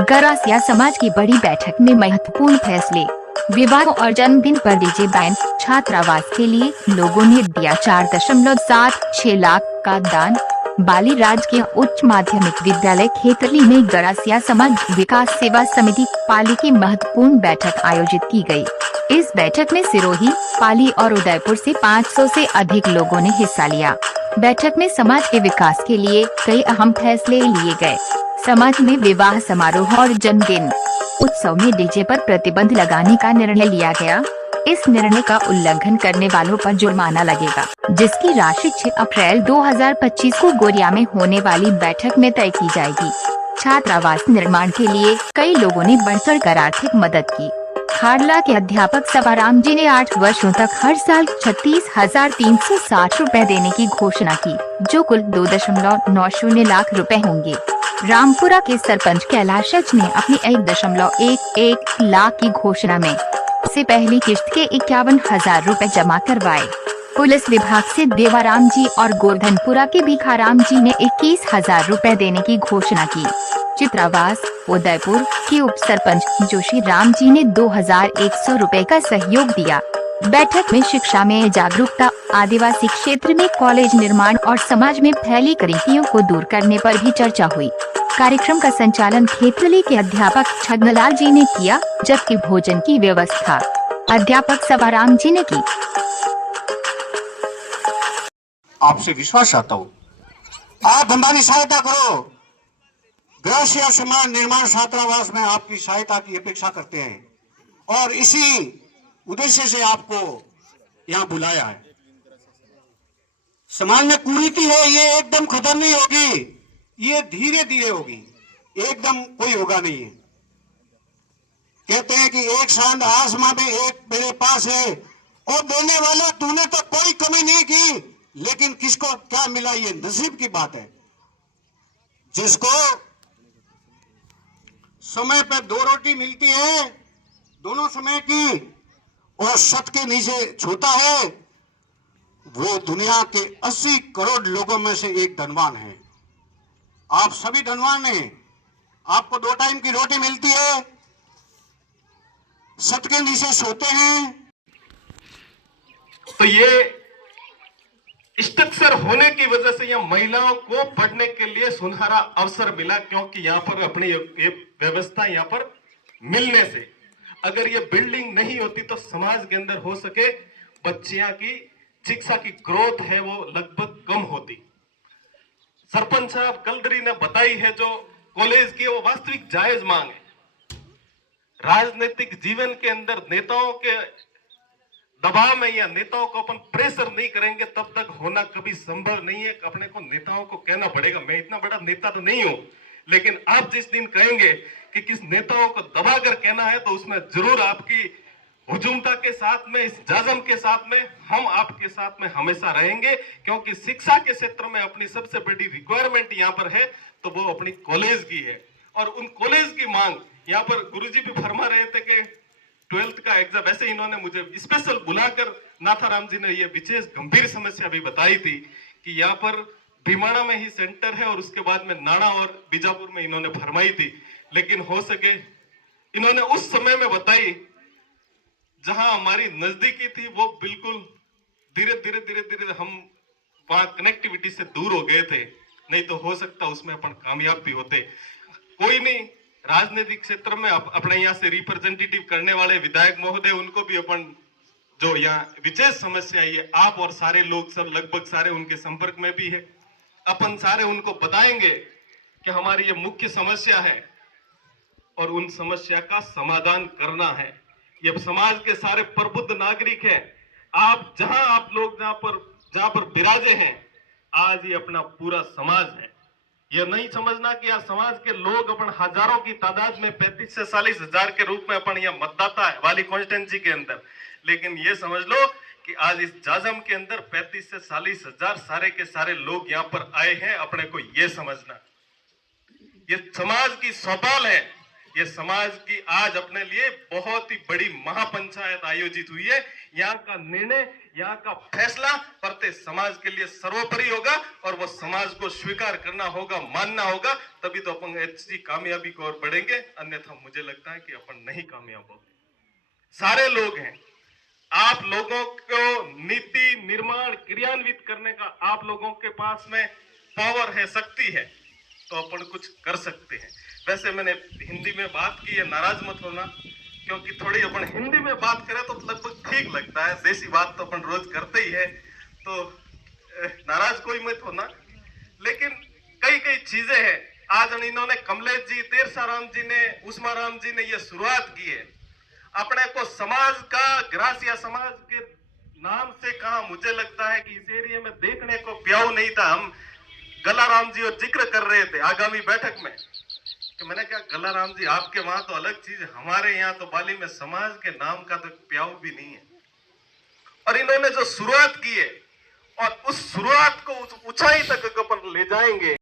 गरासिया समाज की बड़ी बैठक में महत्वपूर्ण फैसले। विवाह और जन्मदिन पर डीजे बैन। छात्रावास के लिए लोगों ने दिया 4.76 लाख का दान। बाली राजकीय उच्च माध्यमिक विद्यालय खेतली में गरासिया समाज विकास सेवा समिति पाली की महत्वपूर्ण बैठक आयोजित की गई। इस बैठक में सिरोही, पाली और उदयपुर से 500 से अधिक लोगों ने हिस्सा लिया। बैठक में समाज के विकास के लिए कई अहम फैसले लिए गए। समाज में विवाह समारोह और जन्मदिन उत्सव में डीजे पर प्रतिबंध लगाने का निर्णय लिया गया। इस निर्णय का उल्लंघन करने वालों पर जुर्माना लगेगा, जिसकी राशि 6 अप्रैल 2025 को गोरिया में होने वाली बैठक में तय की जाएगी। छात्रावास निर्माण के लिए कई लोगों ने बढ़ कर आर्थिक मदद की। खारला के अध्यापक सभाराम जी ने 8 वर्षों तक हर साल 36,360 रुपए देने की घोषणा की, जो कुल 2.90 लाख रुपए होंगे। रामपुरा के सरपंच कैलाश ने अपनी 1.11 लाख की घोषणा में से पहली किश्त के 51,000 रुपए जमा करवाए। पुलिस विभाग से देवाराम जी और गोवर्धनपुरा के भिखाराम जी ने 21,000 रुपए देने की घोषणा की। चित्रावास उदयपुर के उप सरपंच जोशी राम जी ने 2,100 रुपए का सहयोग दिया। बैठक में शिक्षा में जागरूकता, आदिवासी क्षेत्र में कॉलेज निर्माण और समाज में फैली कुरीतियों को दूर करने पर भी चर्चा हुई। कार्यक्रम का संचालन खेतली के अध्यापक छगनलाल जी ने किया, जबकि भोजन की व्यवस्था अध्यापक सभाराम जी ने की। आपसे विश्वास आता हूँ, आप हमारी सहायता करो। गरासिया समाज निर्माण छात्रावास में आपकी सहायता की अपेक्षा करते हैं और इसी उद्देश्य से आपको यहाँ बुलाया है। समाज में कुरीति है, ये एकदम खत्म नहीं होगी, ये धीरे धीरे होगी, एकदम कोई होगा नहीं है। कहते हैं कि एक चांद आसमां में एक मेरे पास है, और देने वाले तूने तो कोई कमी नहीं की, लेकिन किसको क्या मिला ये नसीब की बात है। जिसको समय पर 2 रोटी मिलती है दोनों समय की और छत के नीचे छूता है, वो दुनिया के 80 करोड़ लोगों में से एक धनवान है। आप सभी धनवान हैं, आपको 2 टाइम की रोटी मिलती है, छत के नीचे सोते हैं। तो ये स्ट्रक्चर होने की वजह से यहाँ महिलाओं को पढ़ने के लिए सुनहरा अवसर मिला, क्योंकि यहाँ पर अपनी ये व्यवस्था यहाँ पर मिलने से अगर ये बिल्डिंग नहीं होती तो समाज के अंदर हो सके बच्चियां की शिक्षा की ग्रोथ है वो लगभग कम होती। सरपंच साहब कलदरी ने बताई है जो कॉलेज की, वो वास्तविक जायज मांग है। राजनीतिक जीवन के अंदर नेताओं के दबाव में या नेताओं को अपन प्रेशर नहीं करेंगे तब तक होना कभी संभव नहीं है। अपने को नेताओं को कहना पड़ेगा। मैं इतना बड़ा नेता तो नहीं हूं, लेकिन आप जिस दिन कहेंगे कि किस नेताओं को दबा कर कहना है, तो उसमें जरूर आपकी हुजूमता के साथ में, इस जाजम के साथ में हम आपके साथ में हमेशा रहेंगे। क्योंकि शिक्षा के क्षेत्र में अपनी सबसे बड़ी रिक्वायरमेंट यहाँ पर है तो वो अपनी कॉलेज की है, और उन कॉलेज की मांग यहाँ पर गुरुजी भी फरमा रहे थे कि 12th का एग्जाम, वैसे इन्होंने मुझे स्पेशल बुलाकर नाथाराम जी ने ये विशेष गंभीर समस्या भी बताई थी कि यहाँ पर भीमाणा में ही सेंटर है और उसके बाद में नाड़ा और बीजापुर में इन्होंने फरमाई थी, लेकिन हो सके इन्होंने उस समय में बताई जहां हमारी नजदीकी थी वो बिल्कुल धीरे धीरे धीरे धीरे हम वहां कनेक्टिविटी से दूर हो गए थे। नहीं तो हो सकता उसमें अपन कामयाब भी होते। कोई नहीं, राजनीतिक क्षेत्र में अपने यहाँ से रिप्रेजेंटेटिव करने वाले विधायक महोदय, उनको भी अपन जो यहाँ विशेष समस्या है, आप और सारे लोग सब लगभग सारे उनके संपर्क में भी है। अपन सारे उनको बताएंगे कि हमारी ये मुख्य समस्या है और उन समस्या का समाधान करना है। ये समाज के सारे प्रबुद्ध नागरिक हैं। आप लोग जहां पर विराजे हैं, आज ये अपना पूरा समाज है। यह नहीं समझना कि यार समाज के लोग अपन हजारों की तादाद में 35 से 40 हजार के रूप में अपन यह मतदाता है वाली कॉन्स्टिट्यूंसी के अंदर, लेकिन ये समझ लो कि आज इस जाजम के अंदर 35 से 40 हजार सारे के सारे लोग यहाँ पर आए हैं। अपने को ये समझना, ये समाज की सौपाल है, ये समाज की आज अपने लिए बहुत ही बड़ी महापंचायत आयोजित हुई है। यहाँ का निर्णय, यहाँ का फैसला प्रत्येक समाज के लिए सर्वोपरि होगा और वो समाज को स्वीकार करना होगा, मानना होगा, तभी तो अपन ऐसी कामयाबी की ओर बढ़ेंगे। अन्यथा मुझे लगता है कि अपन नहीं कामयाब होंगे। सारे लोग हैं, आप लोगों को नीति निर्माण क्रियान्वित करने का आप लोगों के पास में पावर है, शक्ति है, तो अपन कुछ कर सकते हैं। वैसे मैंने हिंदी में बात की है, नाराज मत होना, क्योंकि थोड़ी अपन हिंदी में बात करें तो लगभग ठीक लगता है। देसी बात तो अपन रोज करते ही है, तो नाराज कोई मत होना। लेकिन कई कई चीजें हैं, आज इन्होंने कमलेश जी, तेरसाराम जी ने, उस्माराम जी ने ये शुरुआत की है। अपने को समाज का, ग्रासिया समाज के नाम से कहा, मुझे लगता है कि इस एरिया में देखने को प्याऊ नहीं था। हम गलाराम जी और जिक्र कर रहे थे आगामी बैठक में, कि मैंने कहा गलाराम जी आपके वहां तो अलग चीज, हमारे यहाँ तो बाली में समाज के नाम का तो प्याऊ भी नहीं है। और इन्होंने जो शुरुआत की है और उस शुरुआत को ऊंचाई तक अपन ले जाएंगे।